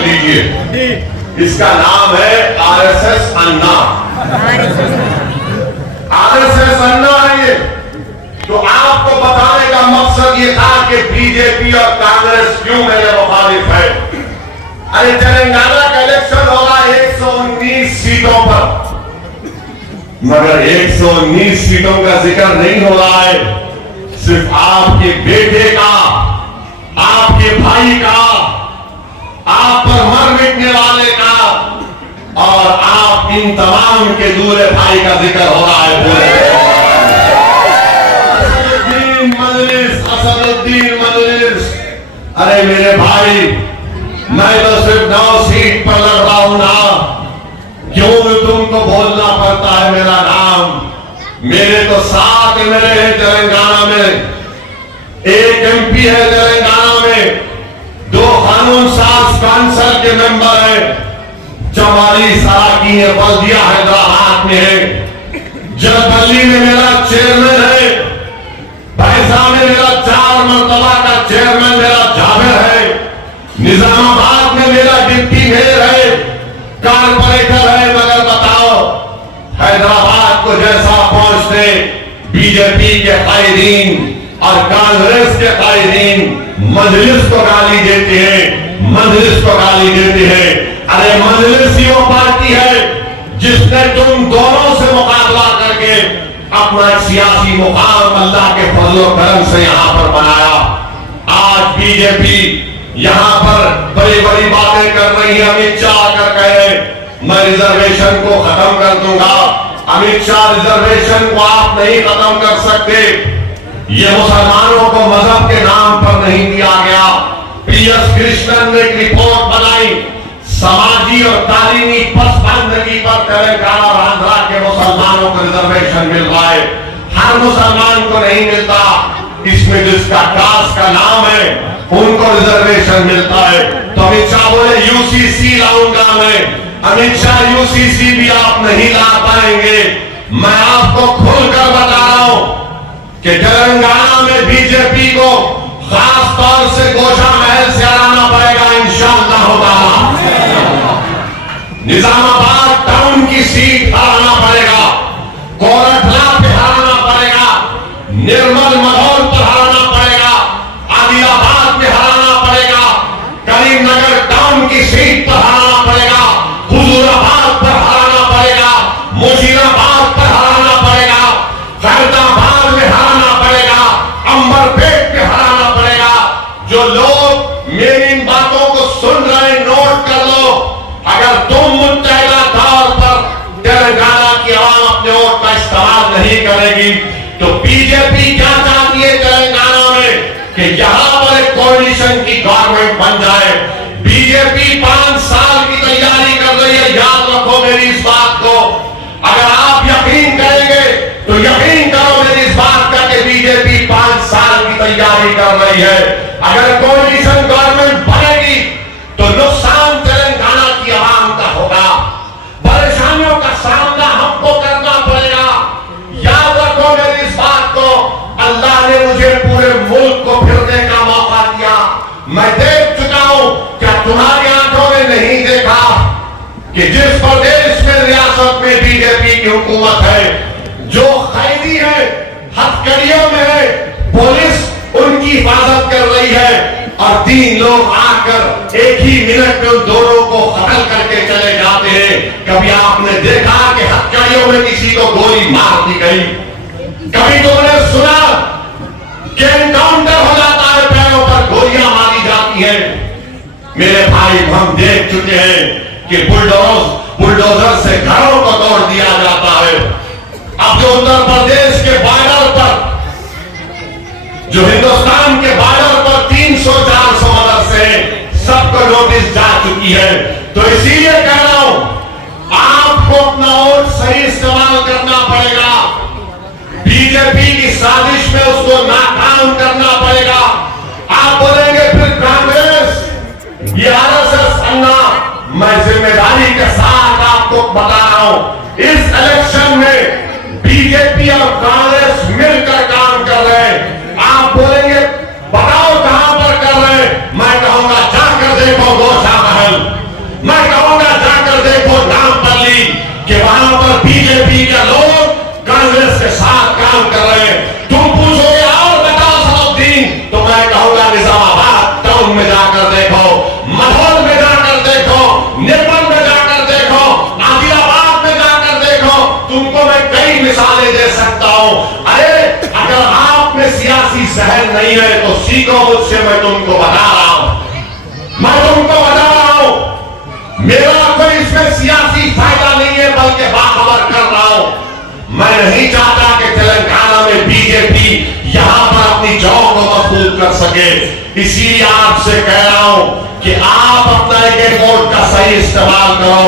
रख लीजिए, इसका नाम है आरएसएस अन्ना। आरएसएस अन्ना है ये। तो आपको बताने का मकसद ये था कि बीजेपी और कांग्रेस क्यों मेरे मुखालिफ है। अरे तेलंगाना का इलेक्शन होगा 119 सीटों पर, मगर 119 सीटों का जिक्र नहीं हो रहा है। सिर्फ आपके बेटे का, आपके भाई का, आप पर मर मिटने वाले का और आप इन तमाम के दूल्हे भाई का जिक्र हो रहा है। पूरे असदुद्दीन मजलिस, अरे मेरे भाई, मैं तो सिर्फ 9 सीट पर लड़ रहा हूं ना, क्यों तुमको बोलना पड़ता है मेरा नाम। मेरे तो 7 एमएलए हैं तेलंगाना में, 1 एमपी है तेलंगाना में, 2 कानून साज काउंसिल के मेंबर हैं, 44 अराकीन बल्दिया हैदराबाद में है, जलपल्ली में मेरा चेयरमैन है, भैंसा में मेरा 4 मरतबा का चेयरमैन मेरा जावेद है, निजामाबाद में मेरा डिप्टी मेयर है, कारपोरेटर है। मगर बताओ, हैदराबाद को जैसा पहुंचते बीजेपी के कायदीन और कांग्रेस के कायदीन मजलिस को गाली देते हैं, मजलिस को गाली देते हैं। अरे मजलिस ही वो पार्टी है जिसने तुम दोनों से मुकाबला करके अपना एक सियासी मुकाम अल्लाह के फजल और करम से यहां पर बनाया। आज बीजेपी यहां पर बड़ी बड़ी बातें कर रही है। अमित शाह आकर कहे मैं रिजर्वेशन को खत्म कर दूंगा। अमित शाह, रिजर्वेशन को आप नहीं खत्म कर सकते। ये मुसलमानों को मजहब के नाम पर नहीं दिया गया। पीएस कृष्णन ने एक रिपोर्ट बनाई, समाजी और तालीमी पसमानदगी पर तेलंगाना और आंध्रा के मुसलमानों को रिजर्वेशन मिल रहा है, हर मुसलमान को नहीं मिलता। इसमें जिसका कास्ट का नाम है उनको रिजर्वेशन मिलता है। तो अमित शाह बोले यूसीसी लाऊंगा मैं। अमित शाह, यूसीसी भी आप नहीं ला पाएंगे। मैं आपको खुलकर बता रहा हूं कि तेलंगाना में बीजेपी को खास तौर से गोशा महल से हराना पड़ेगा इंशाअल्लाह ताला। निजामाबाद टाउन की सीट हराना पड़ेगा, कोरठला पे हराना पड़ेगा, निर्मल महल पर हराना पड़ेगा, आदिलाबाद में हराना पड़ेगा, करीमनगर टाउन की सीट पर हराना पड़ेगा, हुजूराबाद पर हराना पड़ेगा, मुशीराबाद पर हराना पड़ेगा, फैजाबाद में हराना पड़ेगा, अंबरपेट पे हराना पड़ेगा। जो लोग मेरी इन बातों को सुन रहे हैं, नोट कर लो। अगर तुम मुत्तहिदा तौर पर तेलंगाना की आवाम अपने वोट का इस्तेमाल नहीं करेगी तो बीजेपी क्या चाहती है तेलंगाना में कि यहां पर एक कोalition की गवर्नमेंट बन जाए। बीजेपी 5 साल की तैयारी कर रही है, याद रखो मेरी इस बात को। अगर आप यकीन करेंगे तो यकीन करो मेरी इस बात का कि बीजेपी 5 साल की तैयारी कर रही है। अगर कोalition गवर्नमेंट बनेगी तो नुकसान तेलंगाना की आवाम का होगा, परेशानियों का सामना हमको करना पड़ेगा। याद रखो मेरी इस बात को। अल्लाह ने मुझे पूरे मुल्क को फिरने का मौका दिया। मैं देख चुका हूं, क्या तुम्हारी आंखों ने नहीं देखा कि जिस प्रदेश में, रियासत में बीजेपी की हुकूमत है, जो कैदी है, हथकड़ियों में है, पुलिस उनकी हिफाजत कर रही है और 3 लोग आकर एक ही मिनट में उन दोनों को कत्ल करके चले जाते हैं। कभी आपने देखा कि हथकड़ियों में किसी को गोली मार दी गई? कभी तुमने सुना कि एनकाउंटर हो जाता है, पैरों पर गोलियां मारी जाती है? मेरे भाई, हम देख चुके हैं कि बुलडोजर से घरों को तोड़ दिया जाता है। अब जो उत्तर प्रदेश के बॉर्डर पर, जो हिंदुस्तान के बॉर्डर पर 300-400 मदरसे सबको नोटिस जा चुकी है। तो इसीलिए कह रहा हूं, आपको अपना वोट सही इस्तेमाल करना पड़ेगा। बीजेपी की साजिश में उसको नाकाम करना पड़ेगा। आप बोलेंगे फिर कांग्रेस, ये आरएसएस अन्ना। मैं जिम्मेदारी के साथ आपको बता रहा हूं, इस इलेक्शन में बीजेपी और कांग्रेस मिलकर काम कर रहे हैं। आप बोलेंगे बताओ कहां पर कर रहे हैं, मैं कहूंगा जाकर देखो गोशा महल। निजामाबाद काम कर रहे हैं। तुम पूछोगे और बताओ सलाउद्दीन, तो मैं कहूंगा निजामाबाद टाउन में जाकर देखो, मधौल में जाकर देखो, निर्मल में जाकर देखो, आदिलाबाद में जाकर देखो। तुमको मैं कई मिसालें दे सकता हूं। अरे अगर आप में सियासी सहन नहीं है तो सीखो मुझसे, मैं तुमको बता रहा हूं, मैं तुमको बता रहा हूं। मेरा कोई इसमें सियासी फायदा नहीं है, बल्कि बाखबर कर रहा हूं। मैं नहीं चाहता कि तेलंगाना में बीजेपी यहां पर अपनी जौ को मजबूत कर सके। इसीलिए आपसे कह रहा हूं कि आप अपना एक वोट का सही इस्तेमाल करो।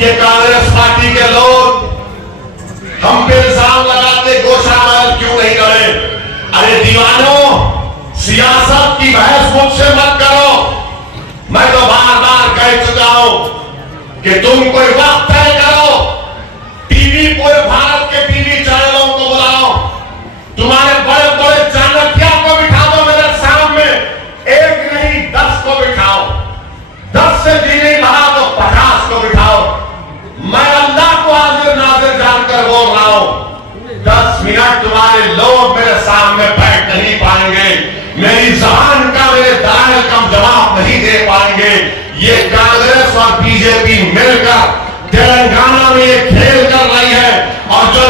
ये कांग्रेस पार्टी के लोग हम पे इल्जाम लगाते गोशा महल क्यों नहीं लड़े। अरे दीवानों, सियासत की बहस मुझसे मत करो। मैं तो बार बार कह चुका हूं कि तुम कोई वक्त तय करो, टीवी, पूरे भारत के टीवी चैनलों को बुलाओ, तुम्हारे बड़े बड़े चाणक्य को बिठा दो मेरे सामने, एक नहीं 10 को बिठाओ, 10 से जी नहीं रहा तो 50 को बिठाओ। मैं अल्लाह को हाजिर नाजिर जानकर बोल रहा हूं, 10 मिनट तुम्हारे लोग मेरे सामने बैठ नहीं पाएंगे, मेरी जबान का, मेरे दलाइल का जवाब नहीं दे पाएंगे। ये कांग्रेस और बीजेपी मिलकर तेलंगाना में ये खेल कर रही है, और जो